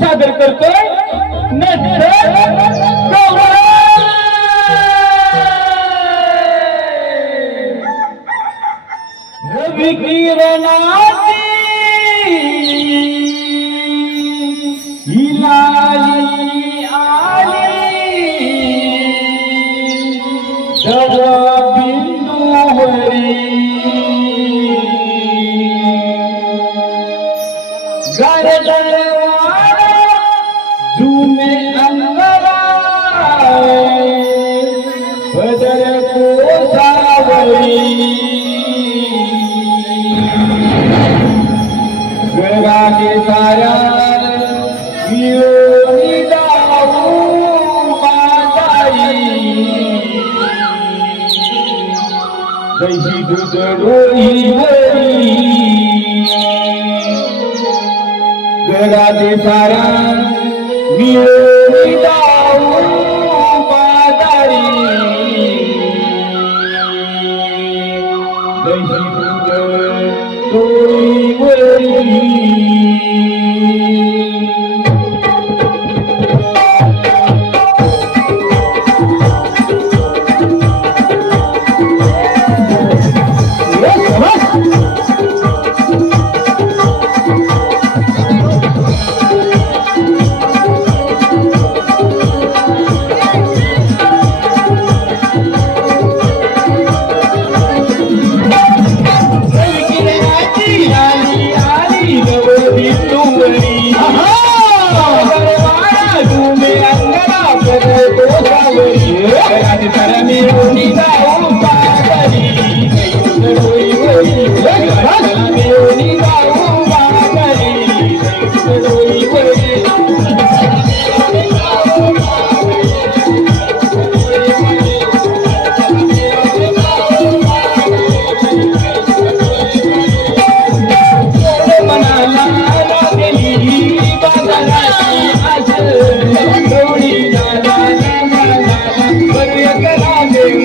सादर करतोय रवि किरणाची हिलाली आली जड बिंदूवरी गरजलवार झुमे अंगरा बदल कोसावरी गराने सारा मिळून जाऊ माताई जैसी दूध डोळी भरी गराने सारा मिळून जाऊ माताई जैसी दूध डोळी भरी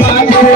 Maria,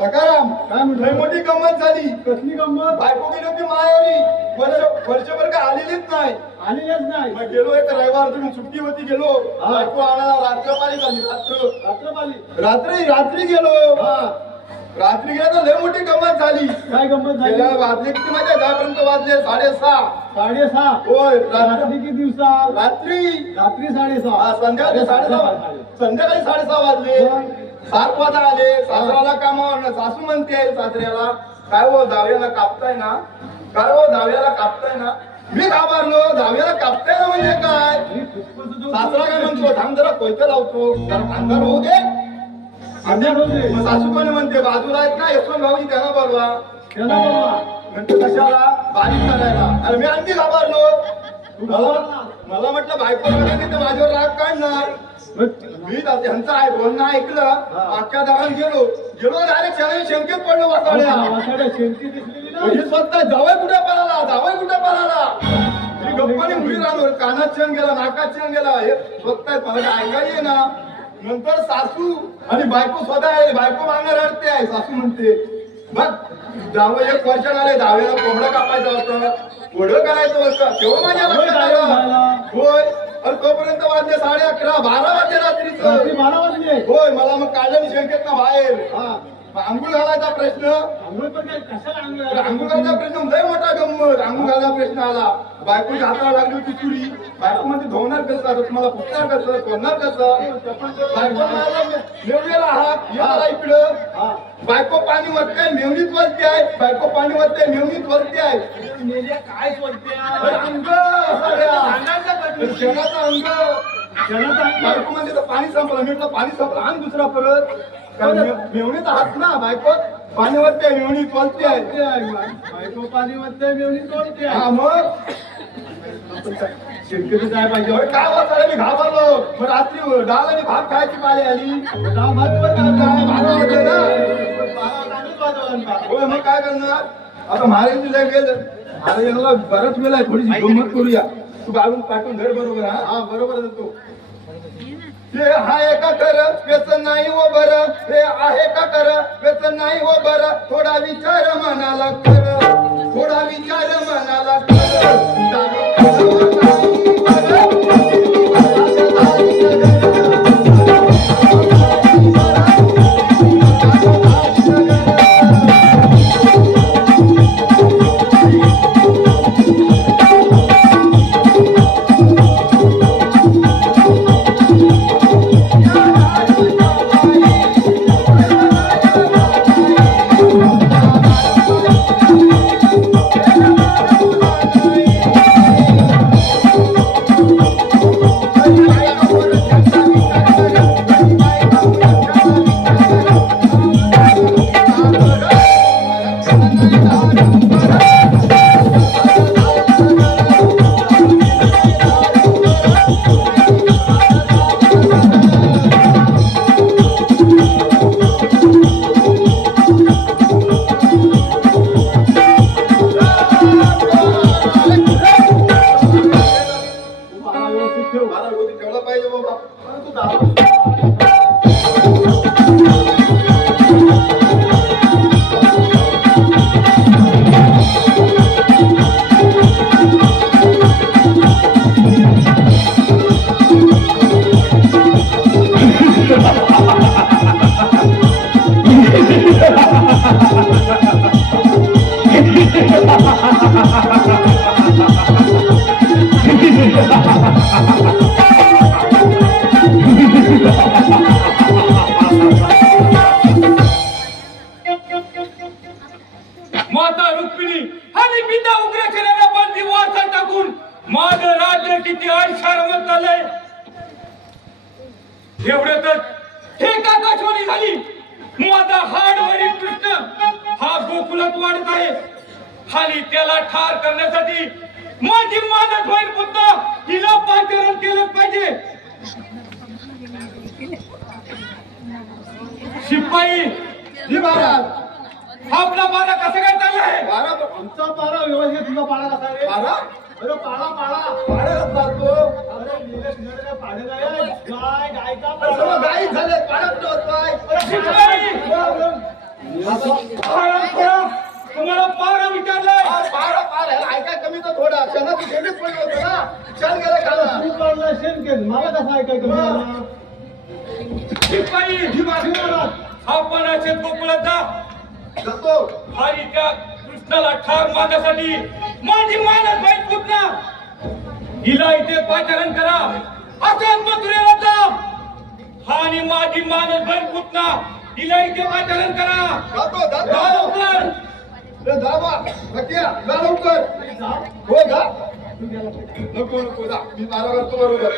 सकाराम काय म्हणतो? लय मोठी गंमत झाली. कसली गंमत? बायको गेली होती मायावरी. वर्षभर काय आलेलीच नाही. आलेलेच नाही. मग गेलो एक रविवार तुम्ही सुट्टी होती गेलो. हा. बायको आणायला रात्रपाली झाली. रात्रपाली. रात्री गेलो. हा. रात्री गेला तर लय मोठी गंमत झाली. काय गंमत झाली? गेल्या वाजले किती माहिती आहे? दहापर्यंत वाजले 6:30. 6:30. होय रात्री किती दिवसा? रात्री रात्री 6:30. संध्याकाळी 6:30. संध्याकाळी 6:30 वाजले. 7 वाजता आले. सासऱ्याला कामावर सासू म्हणते सासऱ्याला काय हो दहाव्याला कापताय ना? काय हो दहाव्याला कापताय ना? मी घाबरलो. दहाव्याला कापताय ना म्हणजे काय? सासरा काय म्हणतो थांब जरा कोयतं लावतो जरा अंधार होऊ दे. मग सासू पण म्हणते बाजूला आहेत ना यशवंत भाऊजी त्यांना बोलवा. म्हणतो कशाला? बारीक करायला. अरे मी आणखी घाबरलो. मला म्हटलं बायको वगैरे तर माझ्यावर राग काढणार. मी त्यांचं आहे बोलणं ऐकलं. अख्ख्या दारात गेलो डायरेक्ट शंकेत पडलो वासाड्या. म्हणजे स्वतः जावई कुठे पळाला. मी गप्पाने मुली राहलो. कानात क्षण गेला नाकात क्षण गेला. हे स्वतः मला ऐकायला ये ना. नंतर सासू आणि बायको स्वतः आहे. बायको मागणं रडते आहे. सासू म्हणते बघ जावं 1 वर्ष आले. दहाव्याला कोंबडं कापायचं होतं. कोंबडं करायचं होतं. तेव्हा माझ्या लक्षात आलं. होय. अरे तोपर्यंत वाजले 11:30 12 वाजले रात्रीचं. 12 वाजले. होय. मला मग काढलं शंकेत ना बाहेर. आंघोळ घालायचा प्रश्न. आंघोळ पण काय कशाला आंघोळ? आंघोळ घालायचा प्रश्न लय मोठा गंमत. आंघोळ घालायचा प्रश्न आला. बायकोच्या हाताला लागली होती चुरी. बायको मध्ये धुवणार कसं? तुम्हाला फुटणार कसं? कोणणार कसं? बायको मेवणीला हात याला इकडं. बायको पाणी वरते मेवणीत वरती आहे. बायको पाणी वरते मेवणीत वरती आहे. काय बोलते? अंग शेणाचं अंग. बायको मध्ये तर पाणी संपलं. मी म्हटलं पाणी संपलं आणि दुसरा परत मेवणीत हात ना बायको पाणी वरते मेवणीत वरती आहे. बायको पाणी मध्ये मेवणी तोडते. हा मग शेतकरी काय पाहिजे? काय वाचायला मी घाबरलो. मग रात्री डाळ आणि भात खायची पाळी आली. होय मग काय करणार आता? महाराजांची गेलं. महाराजांना बरंच वेळ आहे. थोडीशी गंमत करूया. तू गाडून पाठवून घर बरोबर. हा बरोबर तू हे आहे का खरं व्यसन नाही हो बरं. हे आहे का खरं व्यसन नाही हो बरं. थोडा विचार मनाला खरं. थोडा विचार मनाला ठेवला पाहिजे बाबा. माता रुक्मिणी आणि पिता उग्रसेनाला बंदी वासा टाकून माझं राज्य किती ऐशारामत झालंय. एवढ्यातच हे आकाशवाणी झाली. माझा हाडवरील कृष्ण हा गोकुलात वाढत आहे. आणि त्याला ठार करण्यासाठी माझी मानस होईल पुत्र हिला पाचारण केलंच पाहिजे. शिपाई जी महाराज. आपला बारा कसं काय चाललाय? बारा आमचा पारा व्यवस्थित. तुझा पारा कसा आहे? बारा अरे पाळा पाण्यात जातो. अरे नीरज काय पाणी गाय का सर्व गायी झाले पाण्यात होत नाही. शिपाई तुम्हाला पारा विचारलंय. पार ऐका कमी तर थोडा क्षणात गेलीच पडलं होतं ना क्षण गेला खाला तू कळलं शेण केलं मला कसं ऐकायचं मिळालं? शिपाई ही माझी महाराज आपण असे गोकुळात जा जातो आणि त्या कृष्णाला ठार मारण्यासाठी माझी मानस बाई पुतना हिला इथे पाचारण करा. असं मथुरेला जा आणि माझी मानस बाई पुतना हिला इथे पाचारण करा. जातो जा जातो लवकर. जा बा नक्की जा लवकर हो जा नको नको जा मी मारा करतो बरोबर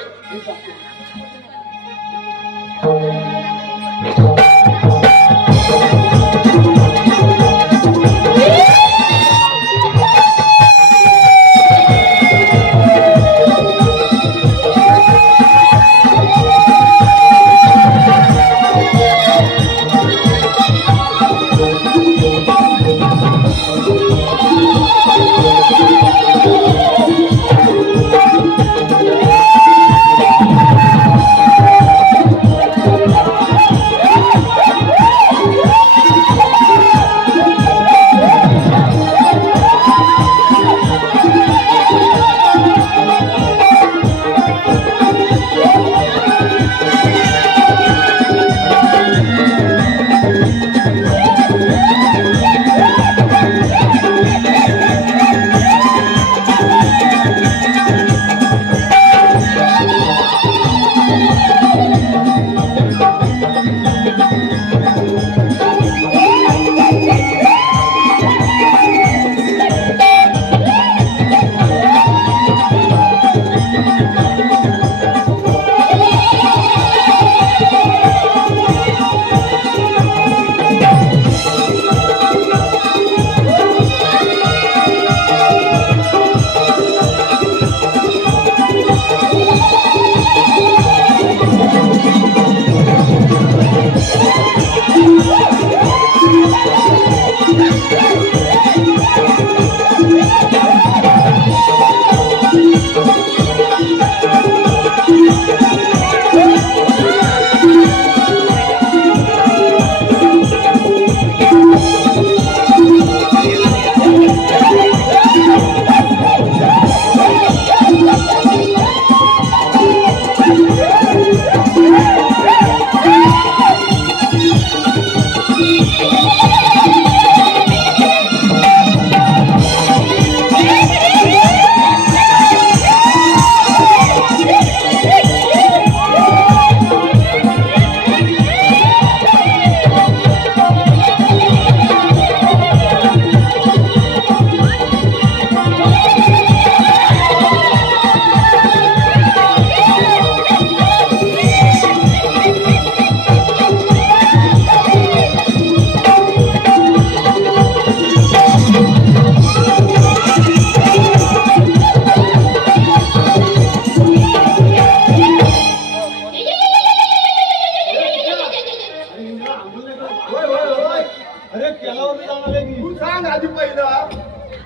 अरे केलावर मी जाणार आहे मी तू सांग आधी पहिला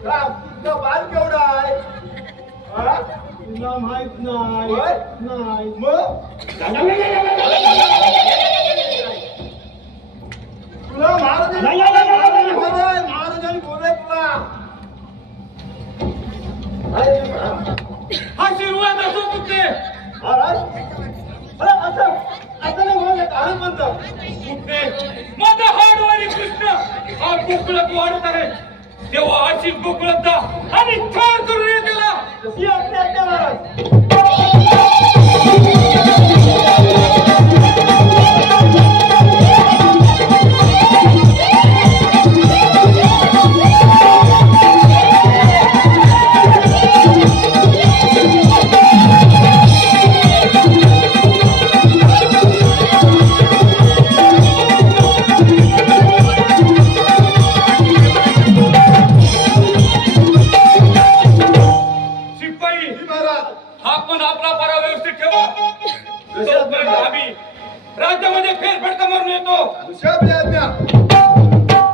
राम तुझा बाल केवढा आहे हा? तुला माहित नाही होय? नाही मग तुला महाराजांनी बोलाय तुला आशीर्वाद असो पुत्रे. महाराज अरे असं असं नाही बोलत कारण म्हणतो पुत्रे माझा हाडवारी कृष्ण हा गोकुळात वाढत आहे. तेव्हा अशी गोकुळात जा आणि ठार करून ये त्याला. ही आपली आज्ञा महाराज शिपाई ही महाराज हा पण आपला पराव व्यवस्थित ठेवा. तोपर्यंत आम्ही राज्यामध्ये फेरफटका मारून येतो. दुसरी आपली आज्ञा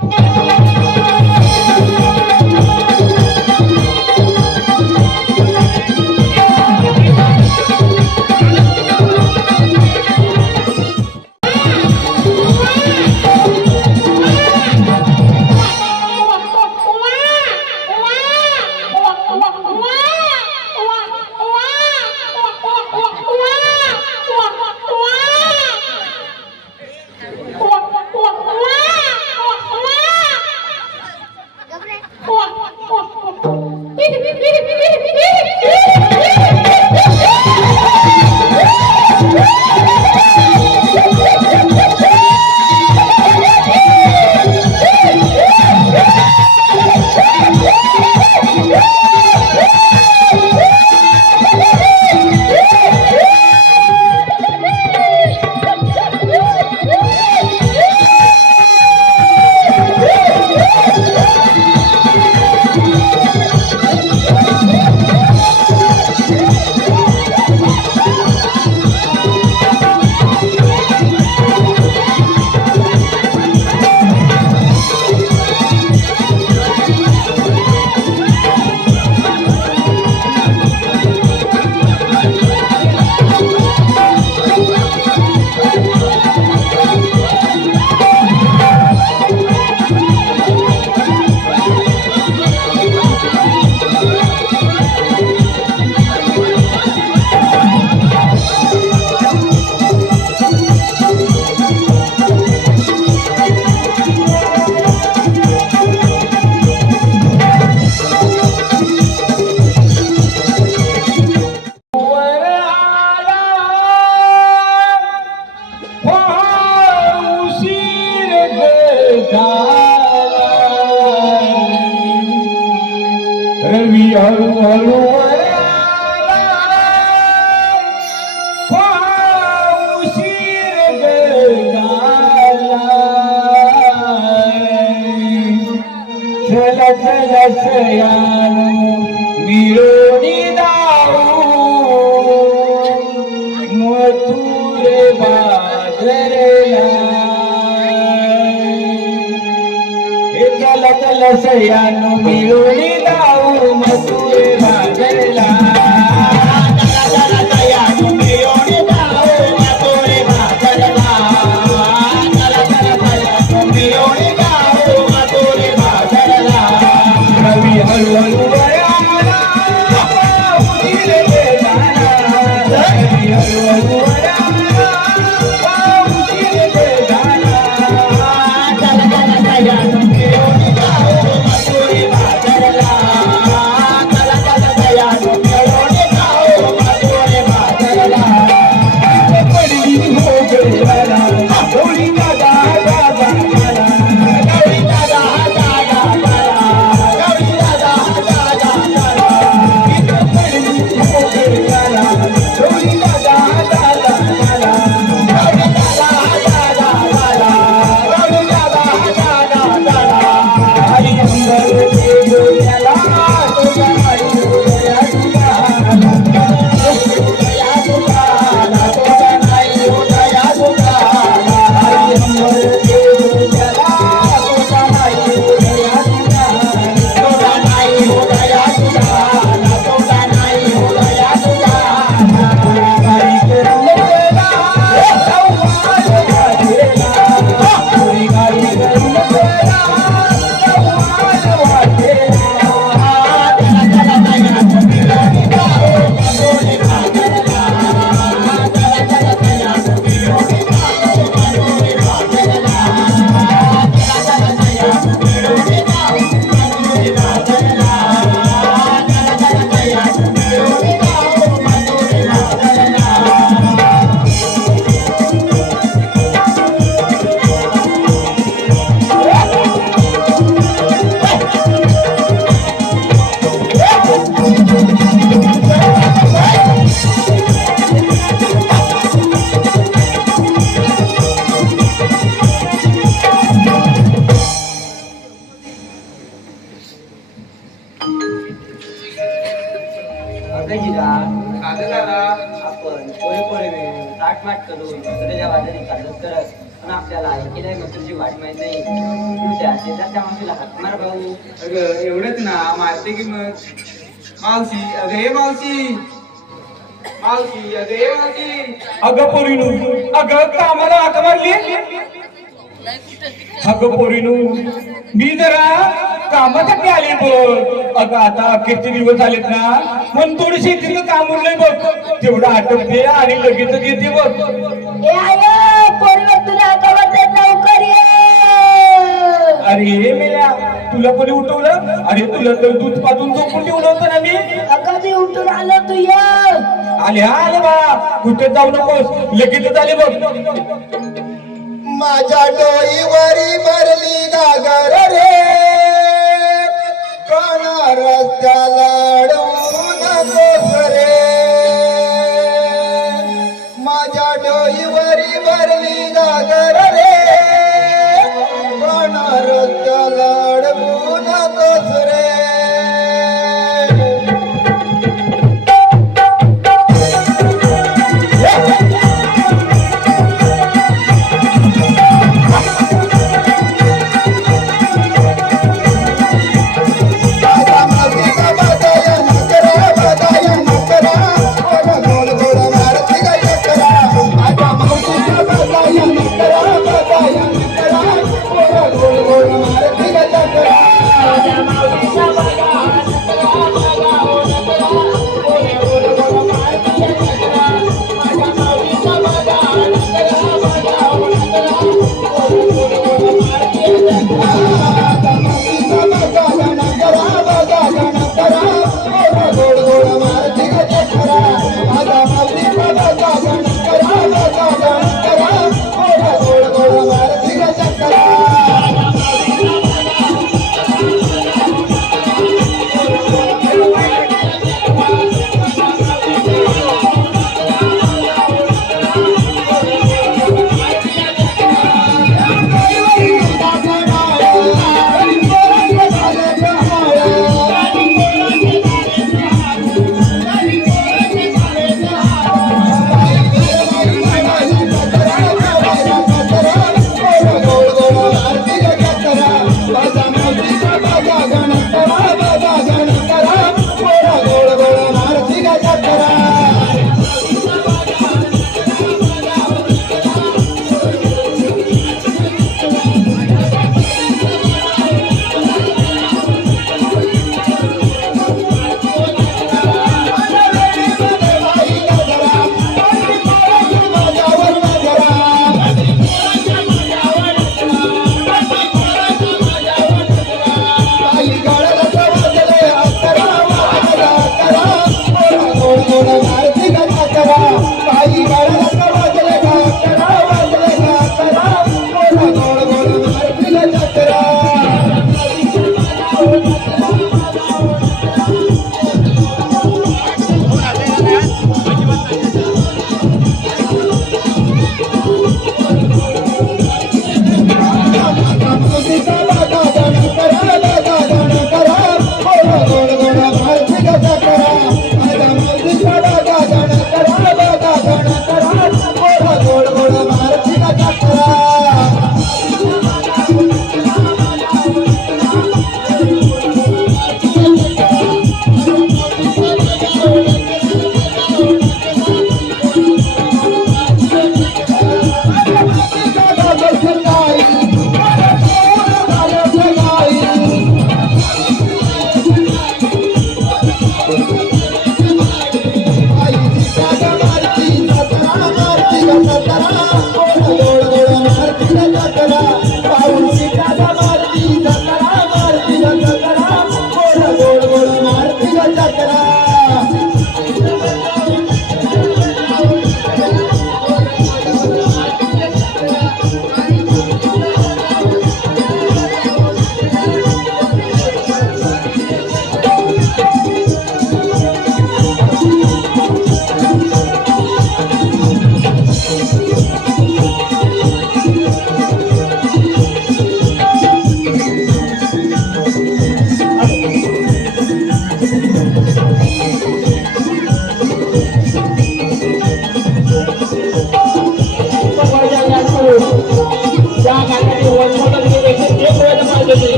सयानु मिळोनी दाऊ मथुरे बाजरला हे चल सयानु मिळोनी दाऊ मथुरे बाजरला हळूहळू वळाला पाऊली रे जाना हळूहळू वळाला पाऊली रे जाना पडली हो गया होळी दादा आपण पोरे ताटमाट करून दुसऱ्याच्या वादाने काढत करत पण आपल्याला ऐकलंय मग तुझी वाट माहित नाही तुझ्या शेजारच्या मावशीला हात मार भाऊ. अगं एवढंच ना मारते की मग मावशी अगं हे मावशी मावशी अगं हे मावशी अगं पोरीनू अगं कामाला हाक मारली अगं पोरीनू मी जरा कामासाठी आले बघ अगं आता अखेरचे दिवस आलेत ना म्हणून थोडी शेतीचं काम उरलंय बघ तेवढं आटपते आणि लगेच येते बघ अरे मेल्या तुला कोणी उठवलं अरे तुला तर दूध पाजून झोपून ठेवलं होतं ना मी उठून आलो तू ये आले बा कुठे जाऊ नकोस लगेच आले बघ माझ्या डोईवरी भरली गागर रे काना रस्त्याला अडवू नकोस रे माझ्या डोईवरी भरली गागर रे काना रस्त्याला अडवू नकोस रे बदाया नकरा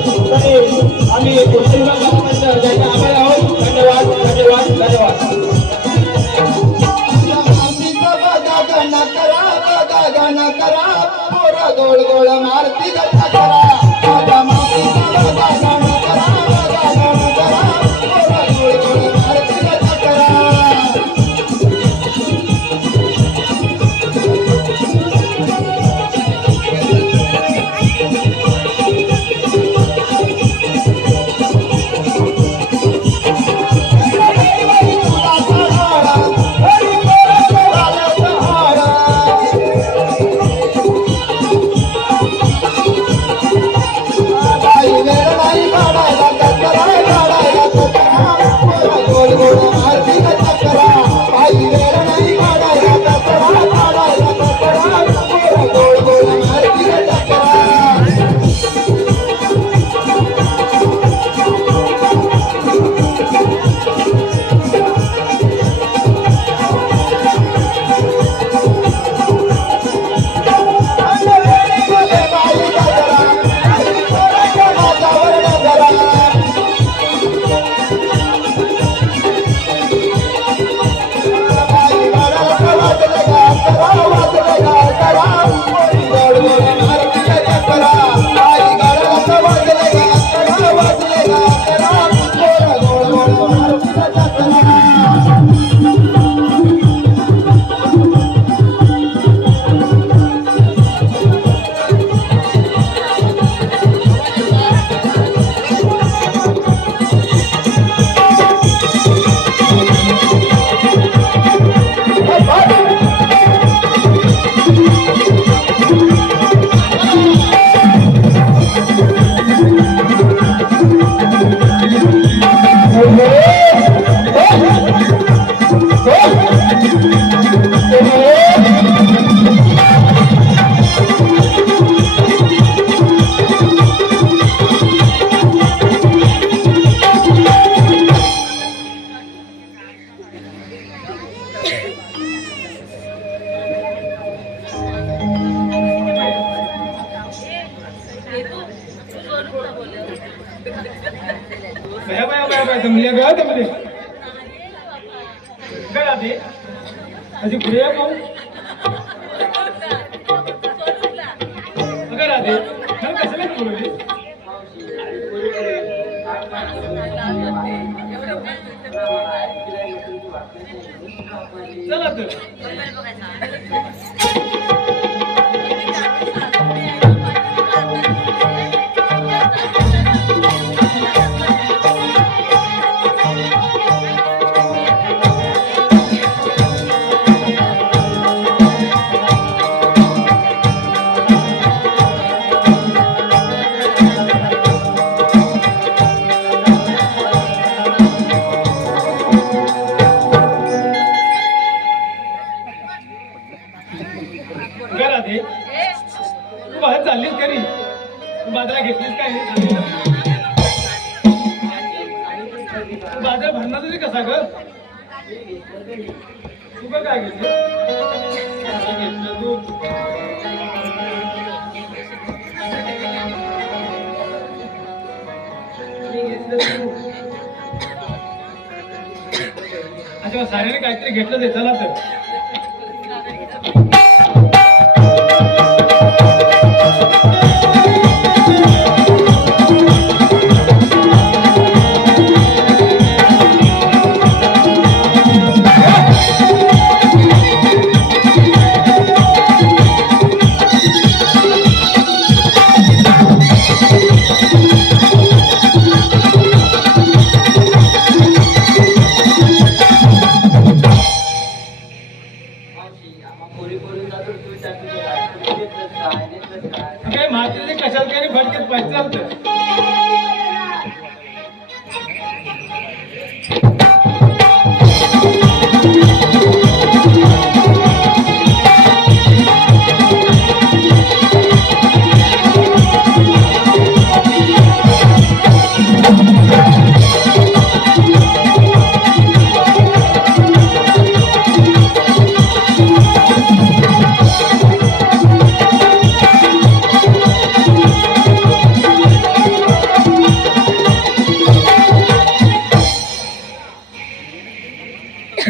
आम्ही पुढच्या विभागाला त्याचे आभारी आहोत. धन्यवाद धन्यवाद धन्यवाद. गोळ गोळ मारती गटा करा माझ्या मातीचा बघा गाणं करा बघा गाणं करा गोळ गोळ मारती गटा करा. जमले ग जमले काय ते अजी पुढे पाहू अगर आधी मला कसं बोलवली चला तर तू बाहेर चाललीस करी तू बाजारात घेतलीस काय तू बाजार भरणार तुझी कसा ग तू का काय घेतलं तू अच्छा साऱ्याने काहीतरी घेतलं ते चला तर मावशी आम्हा पोरी पोरी जातो तुझ्या काय काय म्हातारे कशात काय भटकेत पाहिजे चालतं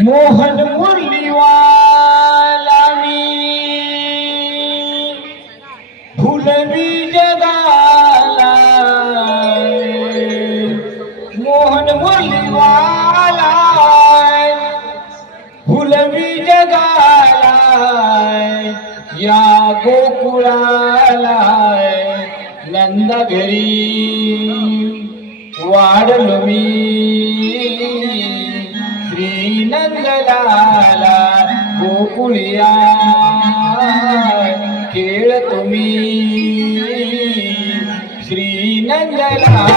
मोहन मुरलीवाला फुलवी जगाला मोहन मुरलीवाला फुलवी जगाला या गोकुळाला नंद घरी वाढलो मी श्री नंदलाला गोकुळिया खेळ तुम्ही श्री नंदलाला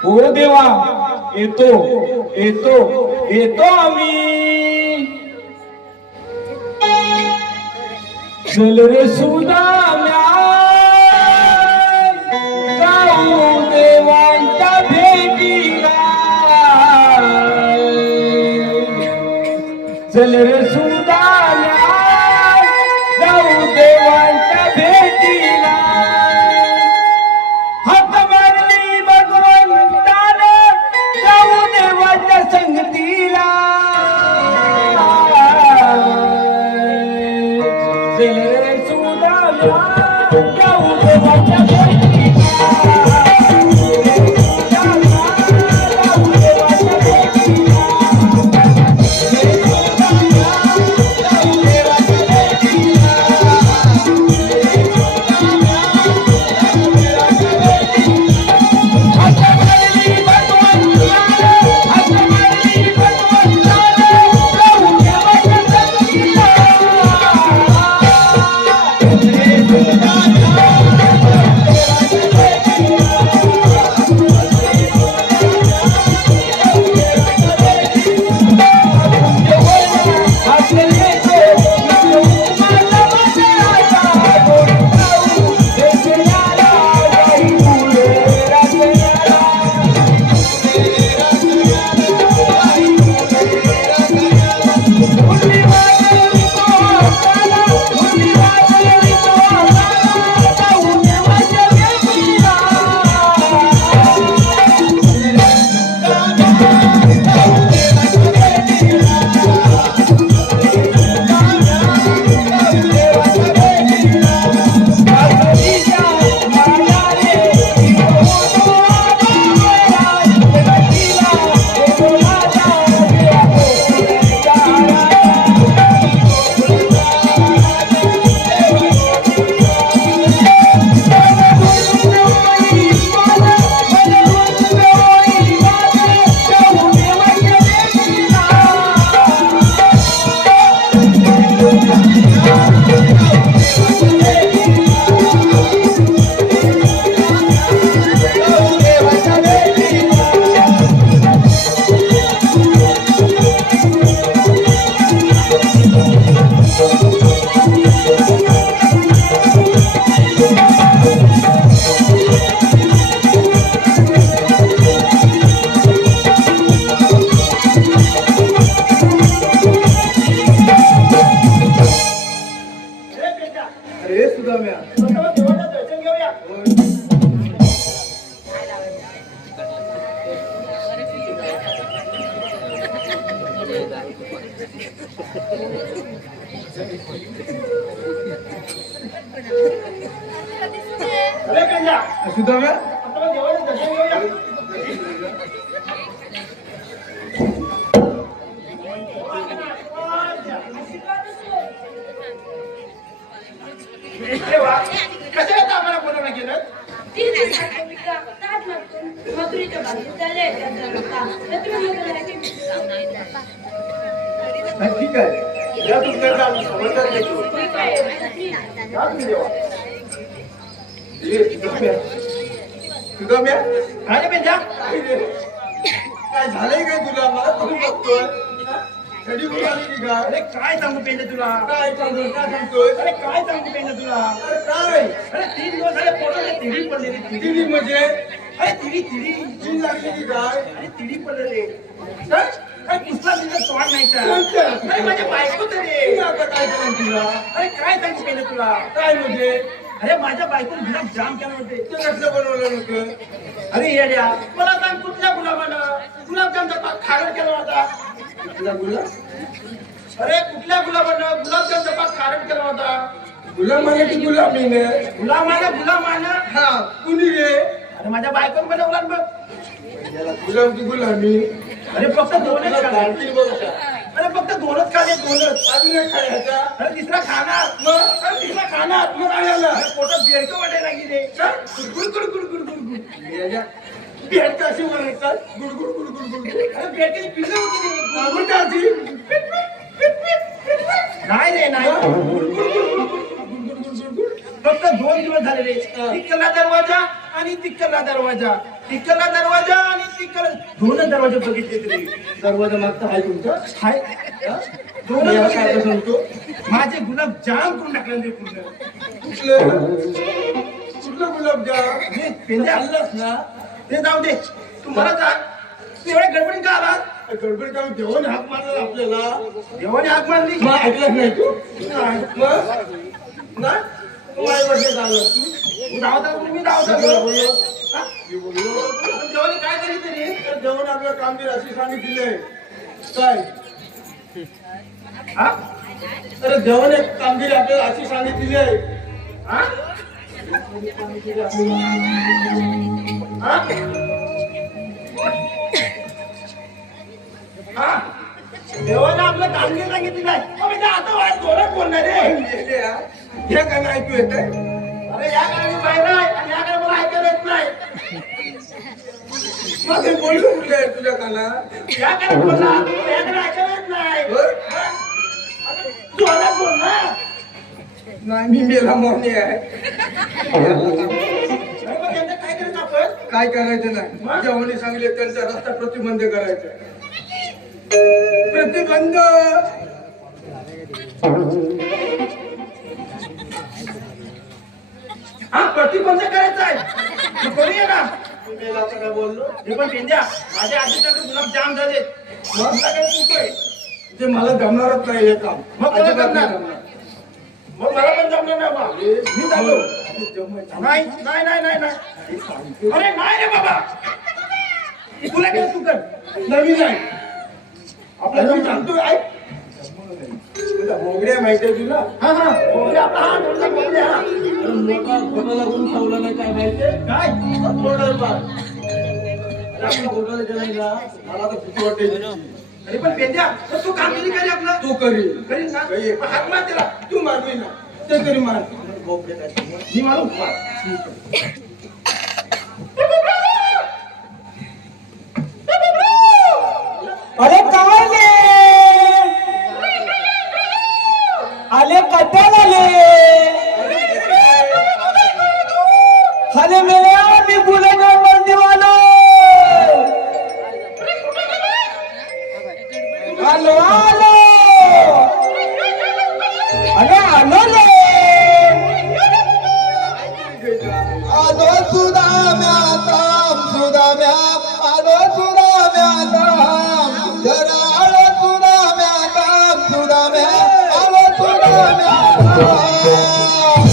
ओ देवा येतो येतो येतो आम्ही चल रे सुदाम्या जाऊ देवांच्या भेटीला चल रे सुदाम्या जाऊ देवांच्या भेटीला हात मारली भगवंताने जाऊ देवाच्या संगतीला चल रे सुदाम्या जाऊ देवाच्या भेटीला Thank you. सुदाम्या प्रथम देवाचं दर्शन घेऊया. अरे कंजा सुदाम्या प्रथम देवाचं दर्शन घेऊया. देवा, कशाला आम्हाला बोलवणं केलं? मथुरेच्या बाजूला चालले ठीक आहे या तुमच्याकडे आम्ही समाचार घेतो. या तुम्ही देवा. ये, सुदाम्या काय रे पेंजा? काय झालंय काय तुला? मला तुम्ही बघतोय कधी बोलाली की काय? अरे काय सांगू पेंजा तुला काय सांगतोय? अरे काय सांगू पेंजा तुला अरे काय अरे 3 दिवस झाले पोटाला तिडी पडलेली तिडी म्हणजे अरे तिडी तीन लागली की काय? अरे तिडी पडलेली काय काय कुठला तिचा तोंड नाही का कोणत्या? अरे माझ्या बायको तरी मी आता काय करेन तुला? अरे काय सांगू पेंजा तुला काय म्हणजे अरे माझ्या बायकोने गुलाब जाम केला होते ते कसलं बनवलं नव्हतं? अरे येड्या मला सांग कुठल्या गुलाबानं गुलाबजामचा पाक खारट केला होता तुला गुलाब अरे कुठल्या गुलाबानं गुलाबजामचा पाक खारट केला होता गुलाब म्हणजे की गुलाब नाही ना? गुलामानं हा कुणी रे? अरे माझ्या बायकोने बनवला ना बघ गुलाब की गुलामी अरे फक्त दोनच तुला खाल्ले गाडगी बघा. अरे फक्त दोनच खाल्ले दोनच अजून एक खायचा अरे तिसरा खाणार मग अरे तिसरा खाणार मग काय झालं अरे पोटात बेडकं वाटायला लागली रे याच्या बेडकं अशी बनवतात गुडगुड गुडगुड गुडगुड. अरे बेडक्याची पिल्लं होती रे गुडगुड अशी. नाही रे नाही फक्त 2 दिवस झाले रे तिकडला दरवाजा आणि तिकडला दरवाजा तिकडला दरवाजा आणि तिकडला दोन दरवाजे बघितले तरी दरवाजा मागचा आहे तुमचा? हाय दोन मी याला काय सांगतो? माझे गुलाब जाम करून टाकले रे पूर्ण कुठलं गुलाबजाम? हे पेंजा आणलंस ना? ते जाऊ दे तुम्हाला सांग तू एवढ्या गडबडीत का आलास गडबड जाऊन देवाने हाक मारला आपल्याला. देवाने हाक मारली मग ऐकलंच नाही तू? मग? नाही? तू माझ्या वर्षात आलास तू? तू धावता मी धावता तुला बोललो? हा? मी बोललो? देवाने काय केली तरी तर देवाने आपलं कामगिरी अशी सांगितली काय? हा तर देवाने कामगिरी आपल्याला अशी सांगितलेली आहे. हा हा हा देवाने आपलं कामगिरी सांगितली नाही म्हणजे आता वाट जोरात बोलणार रे हे काय ऐकू येत अरे या गाडी बाहेर आहे आणि या गाडी मला ऐकायला येत नाही माझे बोलू कुठले आहे तुझ्या कानात? या गाडी बोलला या गाडी ऐकायला येत नाही जोरात बोल ना नाही मी मेला मोहनी आहे. अरे मग त्यांचं काय करायचं आपण काय करायचं नाही देवाने सांगितले त्यांचा रस्ता प्रतिबंध करायचा. प्रतिबंध. हा प्रतिबंध करायचा आहे तू करूया ना मी मेला असं काय बोललो? हे पण पेंद्या माझ्या आजीचा गुलाब जाम झाले मग काय चुकतोय? ते मला जमणारच नाही हे काम. मग कोणाला अजिबात नाही जमणार? जमणार. मग मला पण जमलं ना बा मी जातो जमणार. नाही नाही नाही नाही नाही अरे नाही रे बाबा तुला काय तू कर नवीन आहे आपल्याला मी सांगतोय ऐक. तुला बोगड्या माहिती आहे तुला? हा हा बोलले आपला हा थोडासा बोलले हा लोका कोणाला कोण खावला नाही काय माहितीये? काय थोडं फार. आपल्या बोटाला गेलं ना, मला तर भीती वाटते. अरे पण पेंद्या तर तू काम केली काय आपलं तू करी करीन ना करी. पण हात मार त्याला तू मारवी ना ते तरी मार. मी मारू अरे काय ले आले कट्याल आले अरे मेरे मी गुलेगाव मंदी वालो आलो आलो अरे आलो ले आलो सुदाम्या ताम सुदाम्या आलो सुदाम्या ताम जरा आलो सुदाम्या ताम सुदाम्या आलो सुदाम्या ताम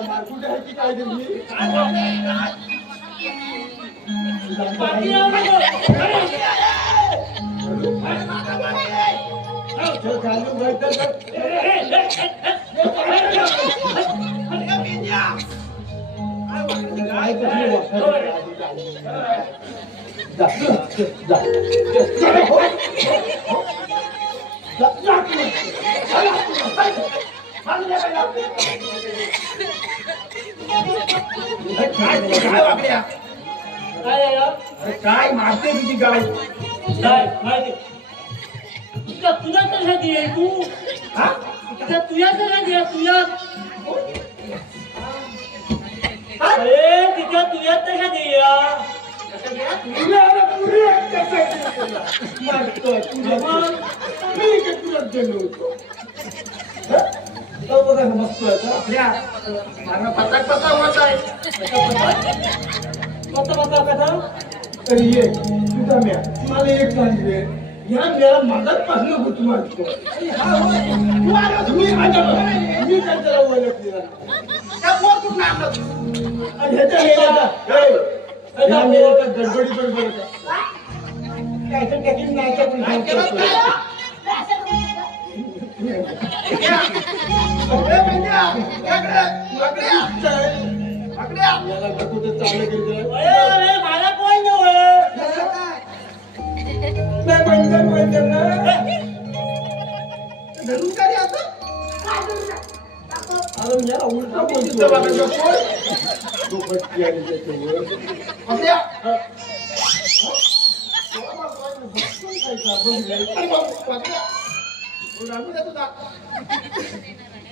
कुठे आहे की काय दिली चालू काय मारते तुझी गाय तुझ्या कशाची आहे तू तुझ्या कशाची आहे तुझ्या अरे तिच्या तुझ्या कशाची मस्त पताक पता होत आहे तरी ये तुझा म्या मला एक सांगते या मेला माझाच पासनं होतो मारतो मी त्याला ओळखली गडबडी गडबड मला कोण धरून काय आता अरे याला उलटा बोलतो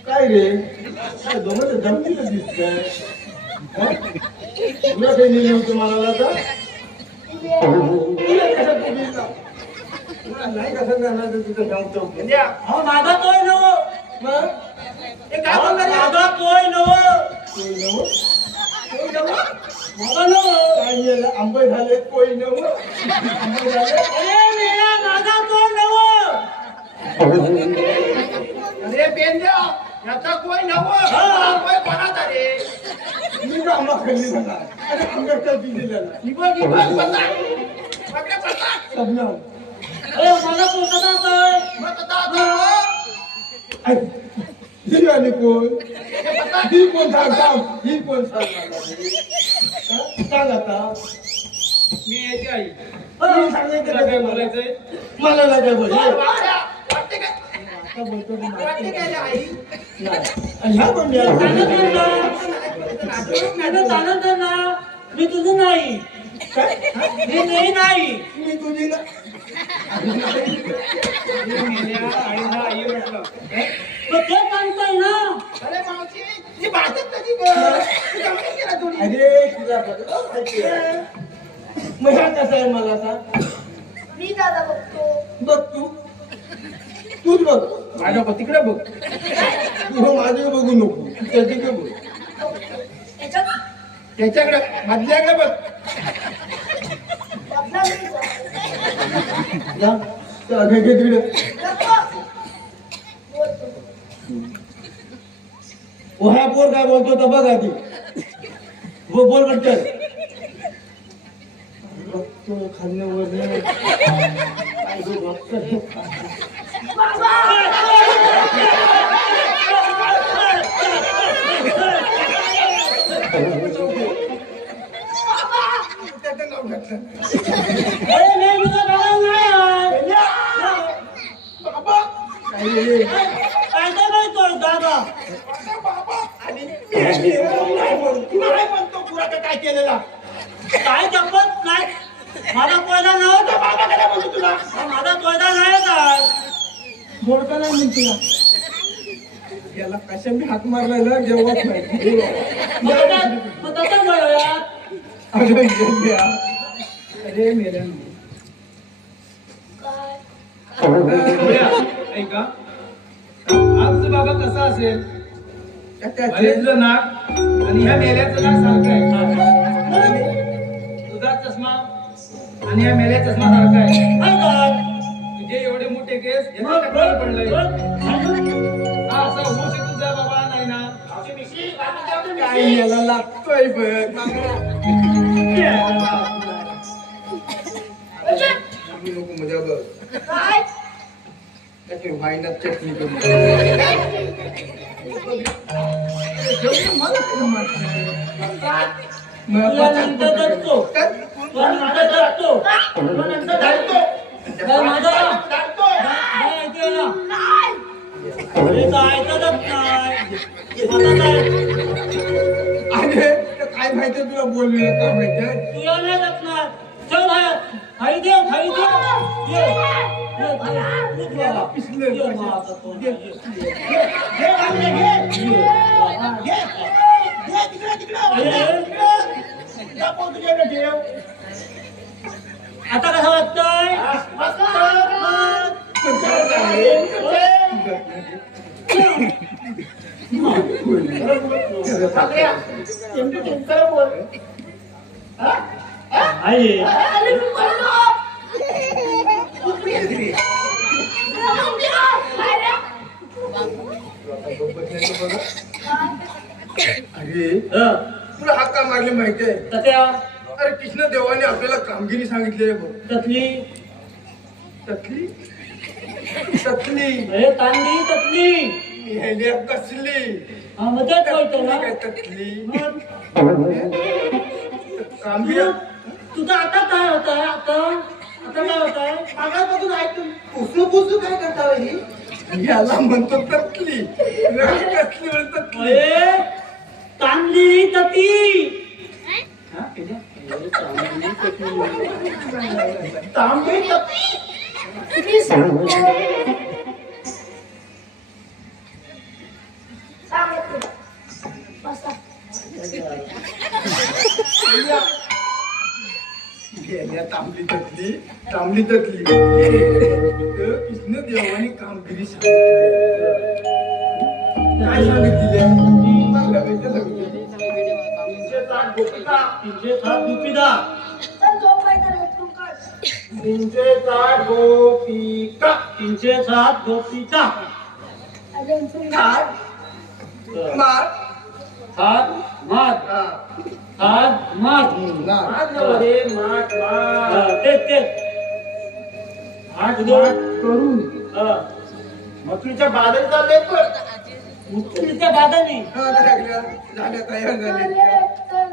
काय रे काय दोघं जमतीच दिसतंय तुला काही लिहिलं होतं मला आता नाही कसं करणार तुझं सांगतो माझा तोय नो माझा तोय नो माझा नो काय आंबे झाले कोई नव आंबे झाले माझा तोय नो अरे पेंद्या याचा कोई नव्हतं कोई कोणाचा रे मी का आंबा खाल्ली झाला अरे आंबेडकर दिलेला निबळ पता पकडे पता सबना अरे मला पोटाचा तोय मग आता ही आणि कोण ही कोण सांग ही कोण सांग सांग आता मी याची आई मी सांगितलं तुला काय बोलायचंय मला नाही काय बोलायचं वाटते काय आता बोलतो मी वाटते काय आई ह्या कोण चालत ना मी तुझं नाही मी नाही मी तुझी ना आई म्हटलं मग ते सांगतोय ना अरे मावशी ही भाषेत कधी जमली केला तुम्ही अरे तुला मग ह्या कसं आहे मला सांग मी दादा बघतो बघ तूच बघ माझ्या तिकडे बघ तू माझे बघू नको त्याच्याकडे बघ याच्यात त्याच्याकडे मधल्याकडे बघ बदला नाही जा त्या घे तिकडे बोलतो ह्या पोर काय बोलतो तर बघ आधी बोल करतोय बघतो खाल्ल्यावर अरे मी तुझा बाबा नाही काय करतोय दादा नाही म्हणतो पुरा काय केलेला काय जपत नाही माझा कोयदा नव्हता बाबा म्हणतो तुला माझा कोयदा नाही काय मोडका नाही म्हणतो याला कशा मी हात मारलाय ना जेवत नाही मग कसं बोलूया अरे मेल्या ऐका आमचं बाबा कसा असेल तुझं नाक आणि ह्या मेल्याचं नाक सारखं आहे तुझा चष्मा आणि ह्या मेल्या चष्मा सारखा आहे तुझे एवढे मोठे केस याचा टक्कर पडलंय हा असा होऊ शकतो तुझा बाबा नाही ना काय याला लागतोय बघ नको मजा बघ काय त्याची वाईनात चटणी करून तुला नंतर जगतो तुला नंतर जगतो तुला नंतर जगतो काय माझा काय ऐकलं ना अरे काय ऐकतच नाही आता काय अरे काय माहितीये तुला बोललेलं काय माहितीये तुला नाही जगणार चल बाहेर खाई दे ये ये खाई तू तुला पिसलं. ये माझा तो ये आता कसं वाटतंय आहे अरे मी बोललो अरे तुला हात का मारले माहितीये तत्या अरे कृष्ण देवाने आपल्याला कामगिरी सांगितली आहे बघ ततली ततली ततली अरे तांडी ततली मेल्या कसली हा मदत करतो ना काय ततली मग कामगिरी तुझं आता काय होत आहे आता काय होत आहे मागासपासून ऐकून पुसू पुसू काय करता ही याला म्हणतो ततली कसली म्हणतात अरे तांडी तती तांबे मी सांगतो सांगतो बसा गेल्या तांबली ततली कृष्ण देवाने कामगिरी सांगितली काय सांगितली तीनशे सात गोपिका तर झोपायचं राहतो काढ 360 गोपिका 307 गोपिका अजून सुंदर मार हात मात हा, हात मात मार. माझ्यामध्ये माठ माठ तेच हात दोन करून मथुरीच्या बाजारी चालले पण मुक्तीच्या दादाने हा, झाल्या तयार झाल्या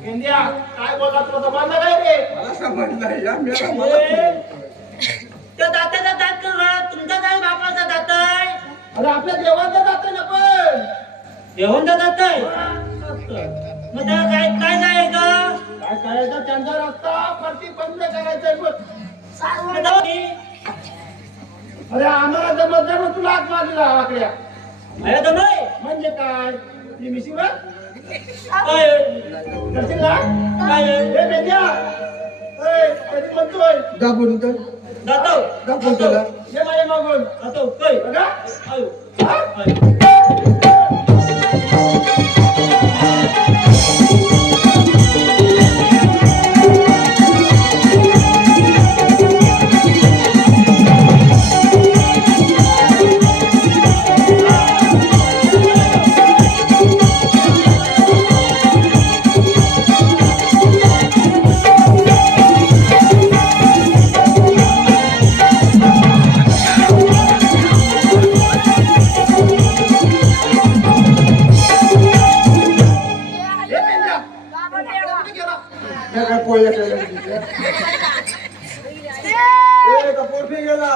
इंडिया काय बोलला तुला जमाना काय रे मला समजलं या मेला मला त्या दात्याचा दात करा तुमचा काय बापाचा दात आहे अरे आपल्या देवाचं जातं ना पण देवंदा दात आहे मग त्याला काय काय जायचं काय करायचं त्यांचा रस्ता परती बंद करायचा अरे आम्हाला जमत नाही मग तुला आत मारलेला आकड्या मला तर नाही म्हणजे काय ती मिशिंग काय करशील ना काय हे बेट्या कधी म्हणतोय दाबून तर दातो दाबून त्याला ये माझ्या मागून दातो काय बघा आयो त्या काय पोळ्या केल्या तिथे. का पोरफे गेला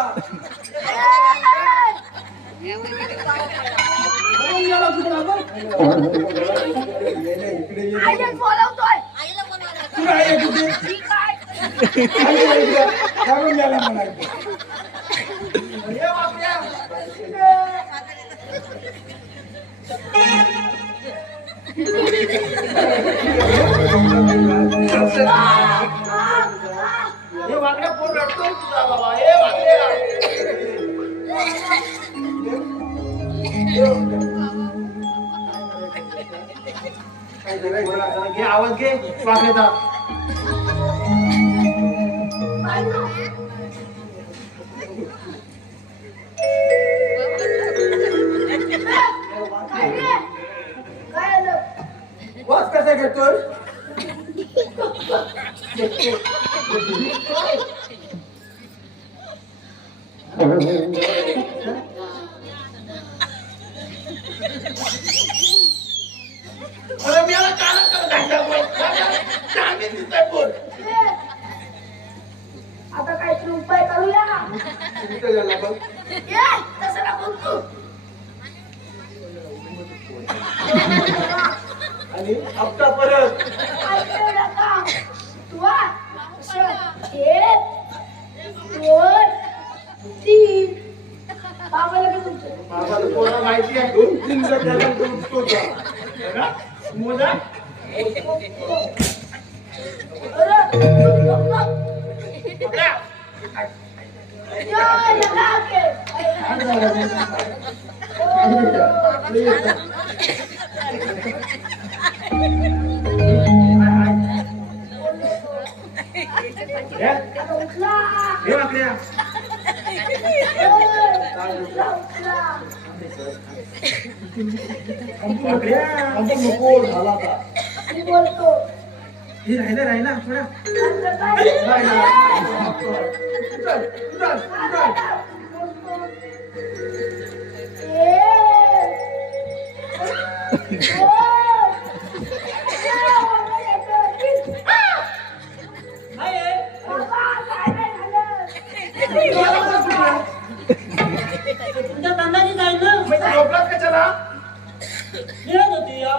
इकडे ये. आईला बोलवतोय तू काय आहे तिथे? मी काय खाली ये इकडे. जाऊन गेला म्हणायचं. हे वाकड्या पोट रडतोय तुझा बाबा हे वाकड्या घे आवाज घे वाकड्याचा काय रे? काय वास कसा घेतोय अरे मी याला कानात जामीन दिसतोय पोर. आता काहीतरी उपाय करूया इथं गेला बघ. ये तसं ना बोलतो आणि हप्ता परत ऐकलं नका तू एक दोन तीन बाबाला बी तुमचं आम्हाला पोरा माहिती आहे 2-3 जण उठतो मोजा. हे वाकड्या नको झाला का बोलतो हे राहिला थोडा काय आहे? तुमच्या तंदाची जाईल ना झोपलात कशाला? मिळत होती या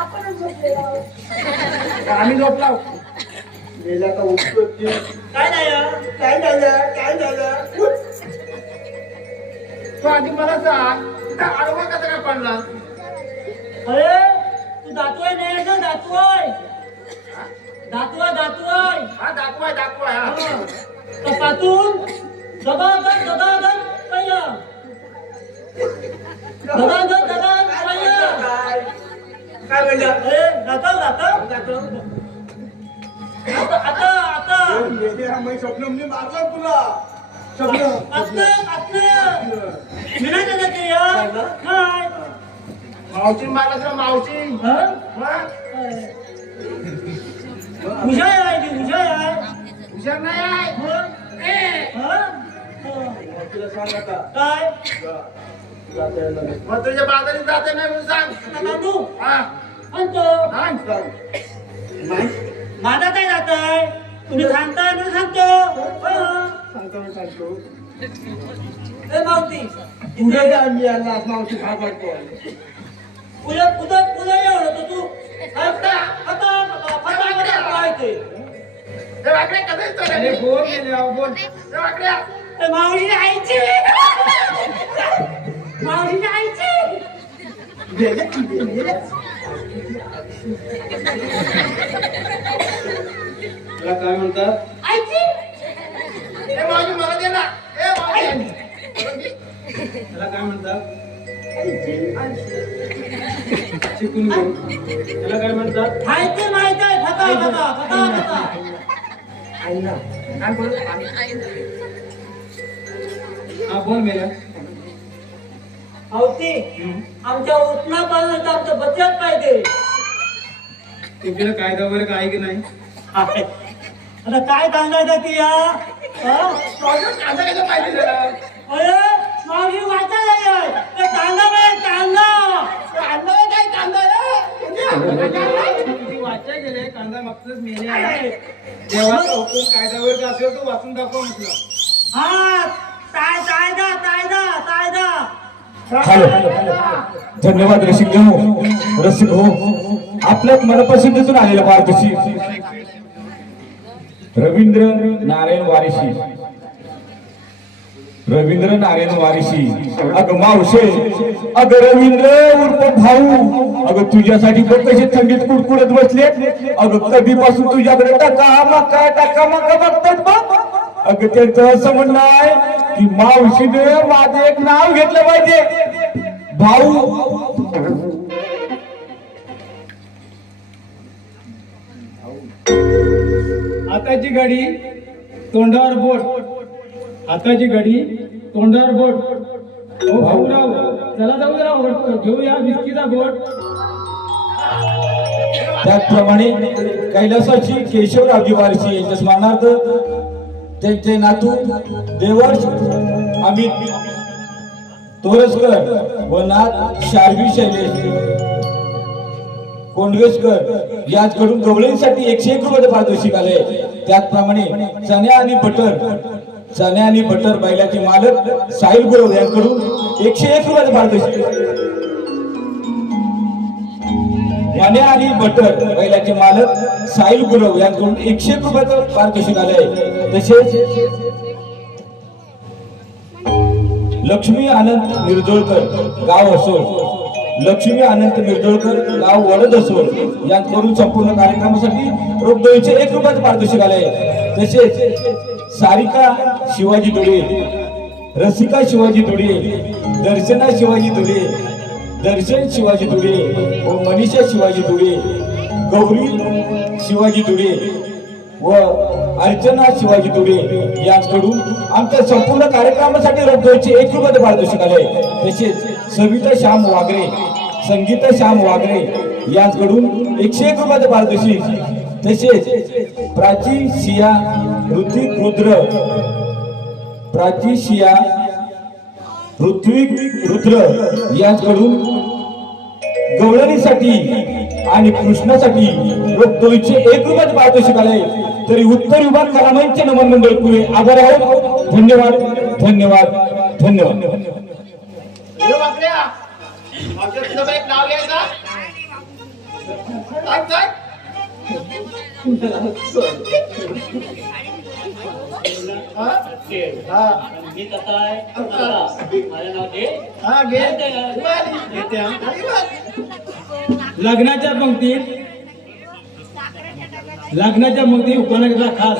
आपणच झोपलेलो आहोत. आम्ही झोपला मेला का उठतो काय नाही या? काय झालं तू आधी मला सांग तिथं आडवा कसा काय पडला? अरे तू दातोय नाही ना दातोय हा दाखवाय हा कपातून दबागन पहिला दबागन पहिला काय म्हणलं अरे दाखव आता स्वप्न मी मारला तुला स्वप्न मिळालं ना ते या काय मावशी मारला तुला मावशी हुशार आहे हुशार नाही आहे तुला सांग आता काय मग तुझ्या बाजारीत जाते नाही म्हणून सांग काकू हा आणतो नाही माझा काय जात आहे तुम्ही सांगताय मी सांगतो सांगतो ए मावती पुढे जा मी यांना मावशी घाबरतो उद्या एवढं तू आता काय ते हे वाकडे कसं चालले बोल गेले बोल हे वाकड्या मावशी आईची तुला काय म्हणतात हे मावशी मला दे ना हे मावशी त्याला काय म्हणतात शिकून घेऊ त्याला काय म्हणतात माहिती आहे फता काय बोल हा बोल मेल्या मावती आमच्या उठणा पालनाचं आमचं बचत पाहिजे तुमच्याकडे कायदा वगैरे काय की नाही आता काय सांगायचं ती या कांदा कसं पाहिजे त्याला अरे मावशी वाचायला आहे कांदा काय कांदा किती वाचाय गेले कांदा मागतच मेले आहे देवाचा हुकूम कायदा वगैरे असेल तो वाचून दाखवा म्हटलं हा कायदा हॅलो धन्यवाद रसिक हो आपल्यात मनपसंतीतून आलेला पारदर्शी रवींद्र नारायण वारिशी अगं मावशे अगं रवींद्र उर्फ भाऊ अगं तुझ्यासाठी बघ कशी थंडीत कुडकुडत बसले अगं कधीपासून तुझ्याकडे टाका मका बघतात बघ अगं त्यांचं असं म्हणणं आहे की मावशीने माझं एक नाव घेतलं पाहिजे भाऊ हाताची घडी तोंडावर बोट हाताची घडी तोंडावर बोट हो भाऊराव चला जाऊ जरा घेऊया बिस्कीचा बोट त्याचप्रमाणे कैलासाची केशवरावजी वारसी यांच्या स्मरणार्थ त्यांचे नातू देवर्ष अमित तोरसकर व नाथ शार्वी शैलेश कोंडवेसकर याचकडून गवळींसाठी 101 रुपये पारितोषिक आले. त्याचप्रमाणे चण्या आणि बटर बैलाचे मालक साहिल गुरव यांकडून 101 रुपये पारितोषिक. चण्या आणि बटर बैलाचे मालक साहिल गुरव यांकडून 101 रुपये पारितोषिक आले. तसेच लक्ष्मी अनंत निर्जोळकर गाव असोल गाव वडद असोल यांकडून संपूर्ण कार्यक्रमासाठी रोख 201 रुपयाचे पारितोषिक आले. तसेच सारिका शिवाजी दुडे, रसिका शिवाजी दुडे, दर्शन शिवाजी दुडे व मनीषा शिवाजी दुडे, गौरी शिवाजी दुडे व अर्चना शिवाजी दुडे यांकडून आमच्या संपूर्ण कार्यक्रमासाठी रोख 201 रुपयाचे पारितोषिक आले. तसेच सविता श्याम वागरे, संगीता श्याम वागरे यांकडून 101 रुपयाचे पारितोषिक. तसेच प्राची शिया ऋत्विक रुद्र यांकडून गवळणीसाठी आणि कृष्णासाठी रोख 201 रुपयाचे पारितोषिक आले. तरी उत्तर विभाग कलामंच नमन मंडळ पुणे आभार आहोत. धन्यवाद धन्यवाद धन्यवाद. हिरो बापऱ्या, आपल्या तुझं एक नाव घ्यायचं काय मी कसा आहे माझं नाव घे. हा घे लग्नाच्या पंक्ती उपनागिरीला खास,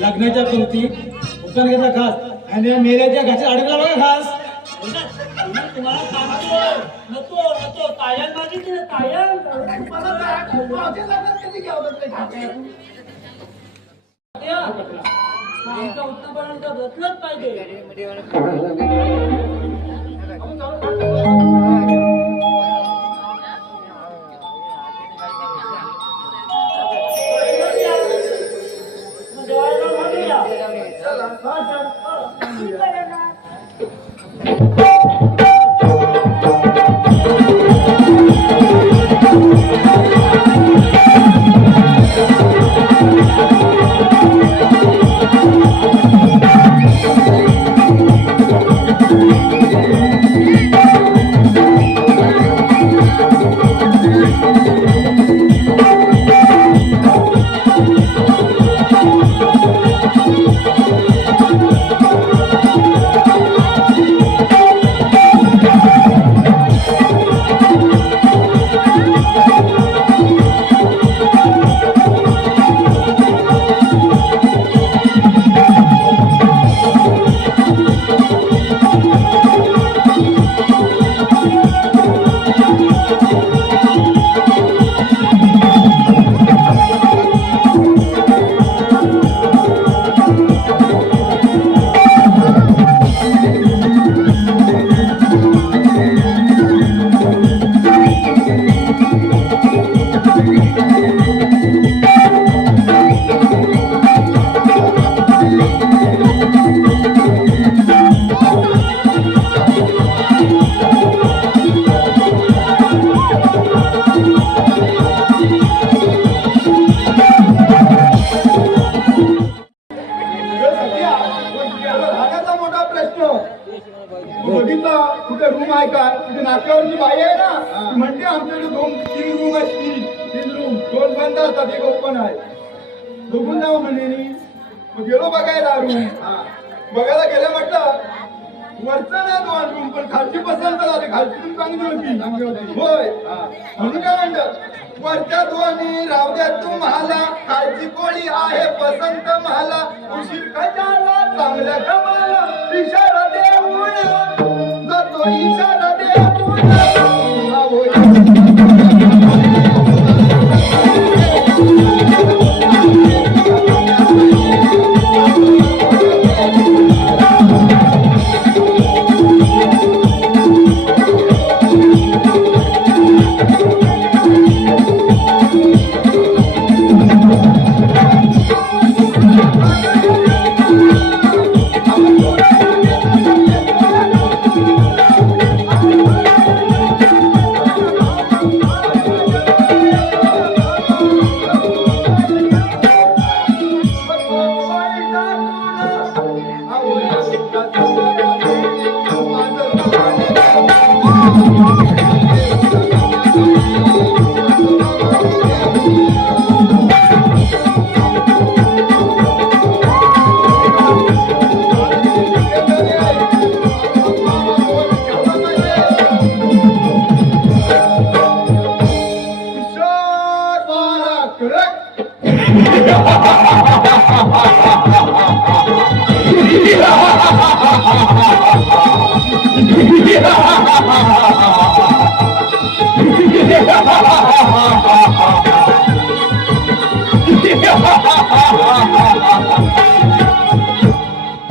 लग्नाच्या पंक्ती उपनागिरीला खास आणि मेल्याच्या घाच्या अडकला बघा खास. तुम्हाला सांगतो नको तायल मागितली ना, तायल आमच्या उत्तरपर्यंत बसलंच पाहिजे. बघितला कुठे रूम आहे का, तिथे नाक्यावरची बाई आहे ना, म्हणते आमच्याकडे 2-3 रूम आहेत, 3 रूम 2 बंद असतात, एक ओपन आहे, बघून जाऊ म्हणे. मग गेलो बघायला रूम. बघायला गेले म्हटलं वरचं नाही 2 रूम, पण खालची पसंत झाली, खालची रूम चांगली होती. होय म्हणून काय म्हणतात वरच्या 2 राहू द्या तुम्हाला, खालची कोळी आहे पसंत मला, उशीर कशाला चांगल्या कमाला, इशारा देऊन जातो इशारा देऊन.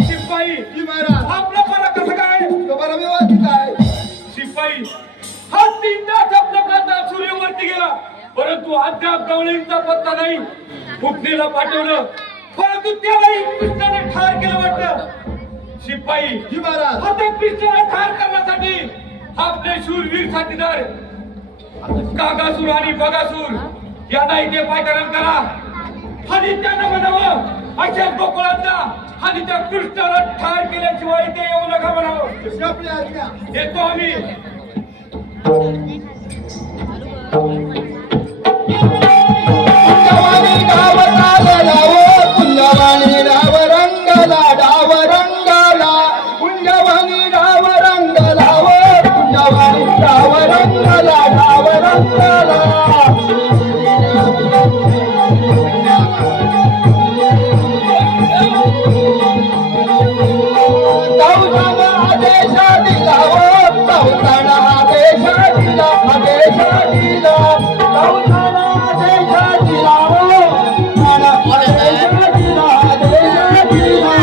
शिपाई जी महाराज आपलं बरं कसं काय तुम्हाला व्यवस्थित आहे शिपाई हा 3 तास आपल्या प्रांतात सूर्यवरती गेला परंतु अद्याप गवळींचा पत्ता नाही पुतणीला पाठवलं परंतु त्यालाही कृष्णाने ठार केलं वाटतं शिपाई जी महाराज आता कृष्णाला ठार करण्यासाठी आपले शूरवीर साथीदार कागासूर आणि बगासूर यांना इथे पायकरण करा आणि त्यांना म्हणावं अशा गोकुळांना आणि त्या कृष्णाला ठार केल्याशिवाय इथे येऊ नका म्हणावं कशी आपली आज्ञा येतो आम्ही कुंजवानी डाव चालला ओ कुंजवानी डाव रंगला डाव रंगला कुंजवानी डाव रंगला ओ कुंजवानी डाव रंगला डाव रंगला कौताना आदेश दिला ओ कौताना आदेश दिला आदेश दिला कौताना आदेश दिला ओ कौताना आदेश दिला आदेश दिला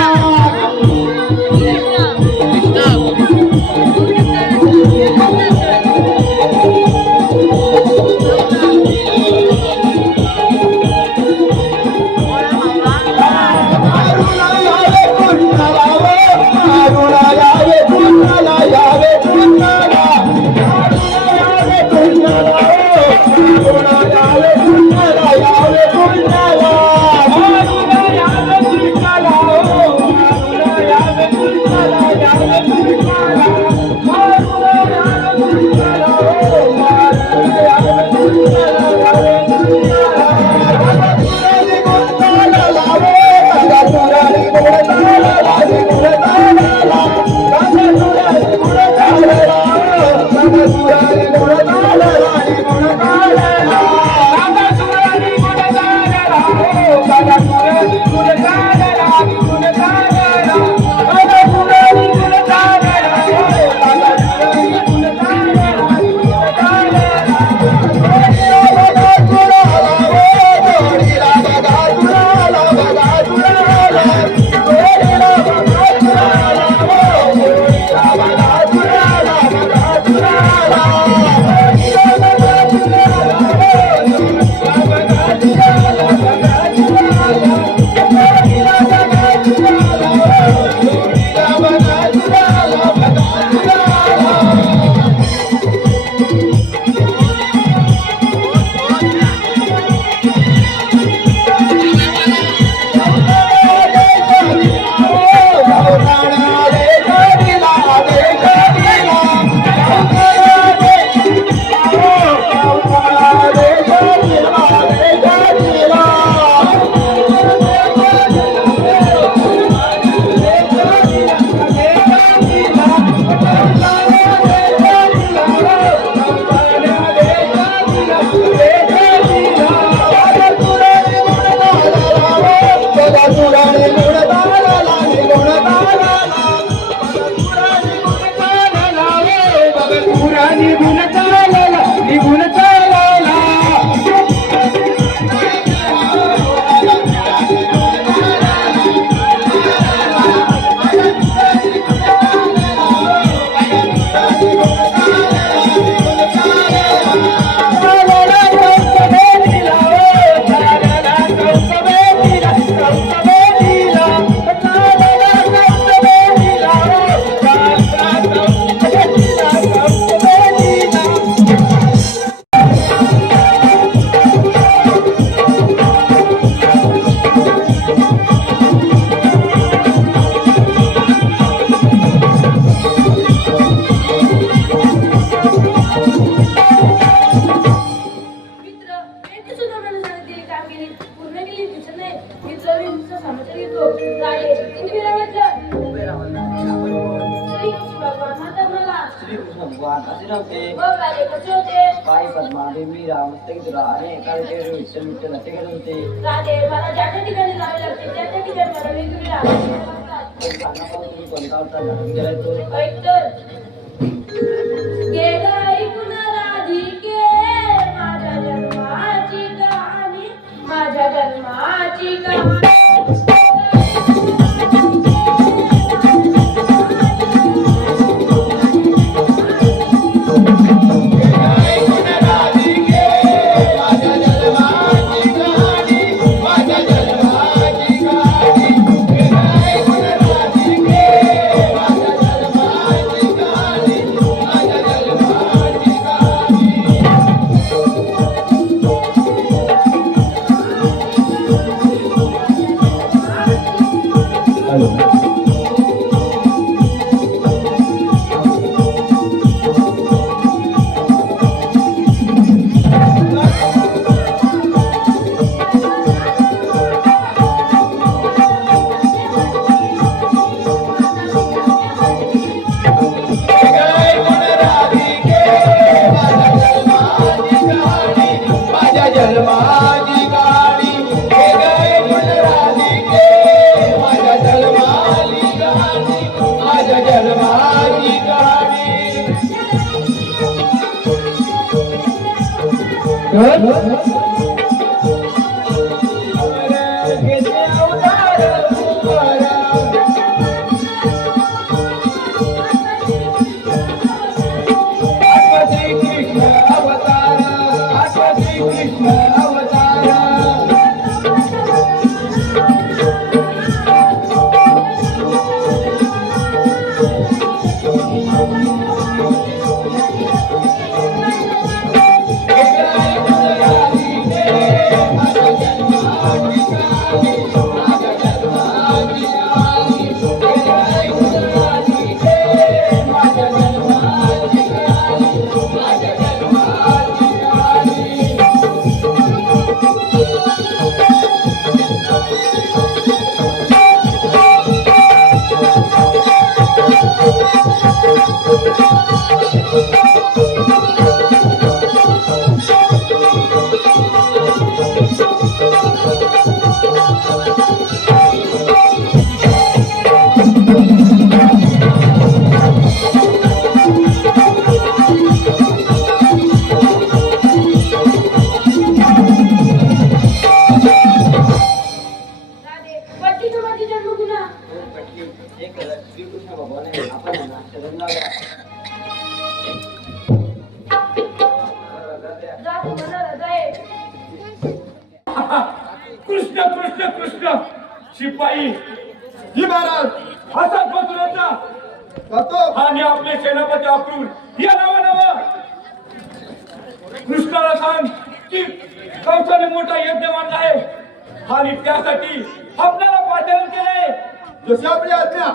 श्रीकृष्ण भगवान असे नव्हते. मग राधे कसे होते? बाई पद्मा देवी राम तुला आणि एखाद्या विठ्ठल विठ्ठल असे करत होते. राधे मला ज्या ज्या ठिकाणी जावे लागते त्या त्या ठिकाणी मला वेगवेगळे आवाज वाटतात. पण सांगा पाहू तुम्ही कोणता होता जाणून गेलाय तो. ऐक तर गे ऐकून राधिके माझ्या जन्माची कहाणी, माझ्या जन्माची कहाणी. श्रीकृष्ण भगवान आहे आपण यांना शरण जाऊया. कृष्ण कृष्ण कृष्ण शिपाई जी महाराज असाच बसवता जातो. आणि आपले सेनापती अक्रूर या नावा कृष्णाला सांग की कंसाने मोठा यज्ञ मांडला आहे आणि त्यासाठी आपल्याला पाचारण केलंय. जशी आपली आज्ञा.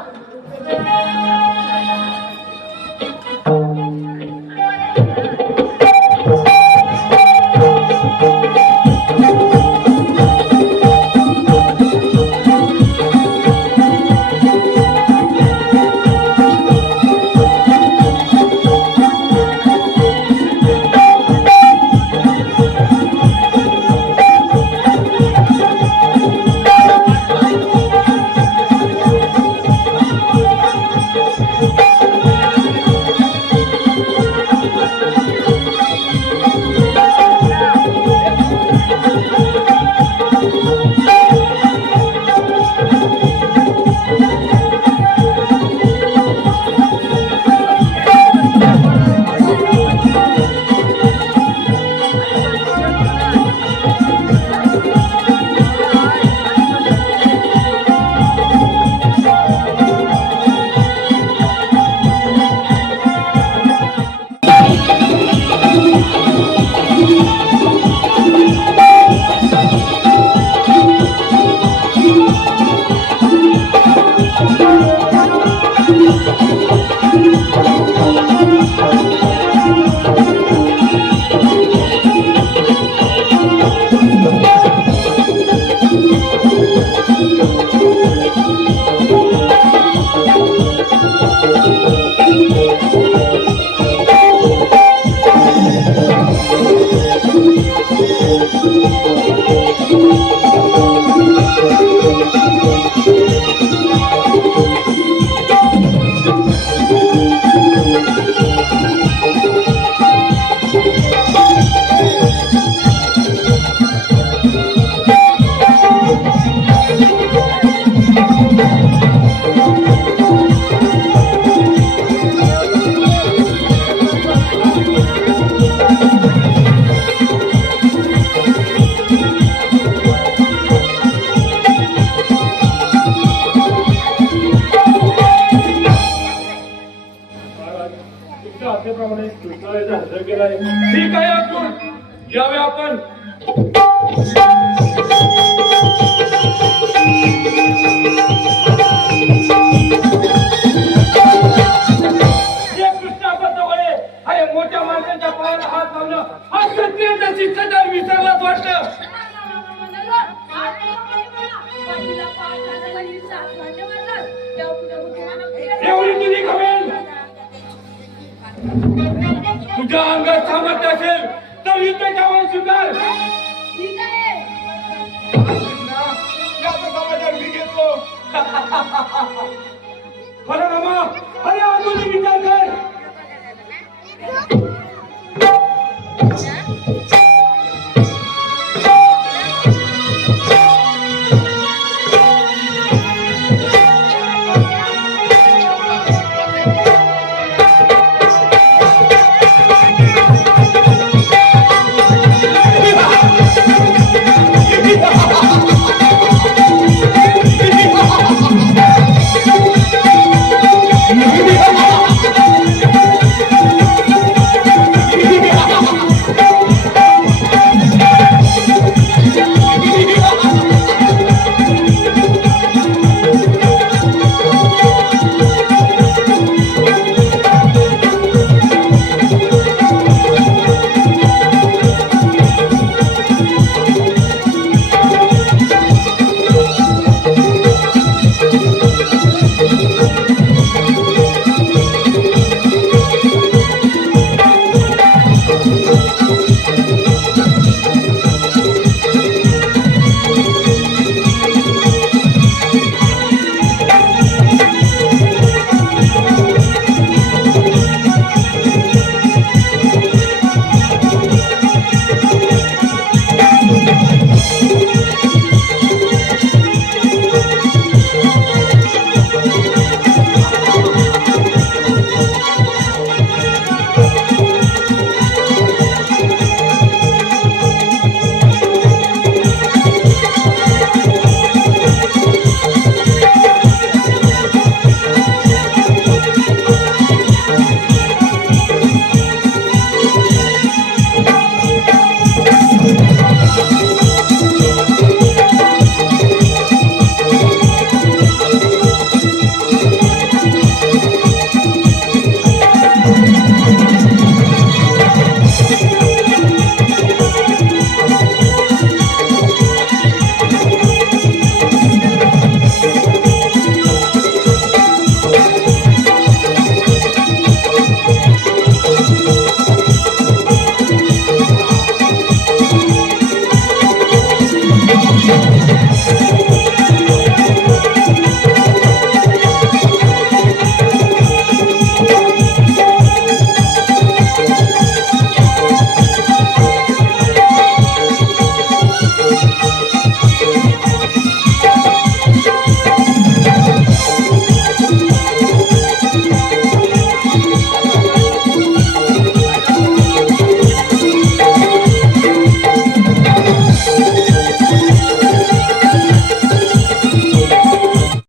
तुमच्या आज्ञेप्रमाणे कृष्णाला हजर केलाय. ठीक आहे अर्जुन, यावे आपण. अरे मोठ्या माणसांच्या पायाला हात लावणं हा क्षत्रियांचा शिष्टाचार विसरलाच वाटतं. एवढी तुझी खवेल तुझ्या अंगात सामर्थ्य असेल तर युद्धाच्या वर स्वीकार. समाजात मी घेतो. अरे मामा, अरे अजून विचार कर. Thank you.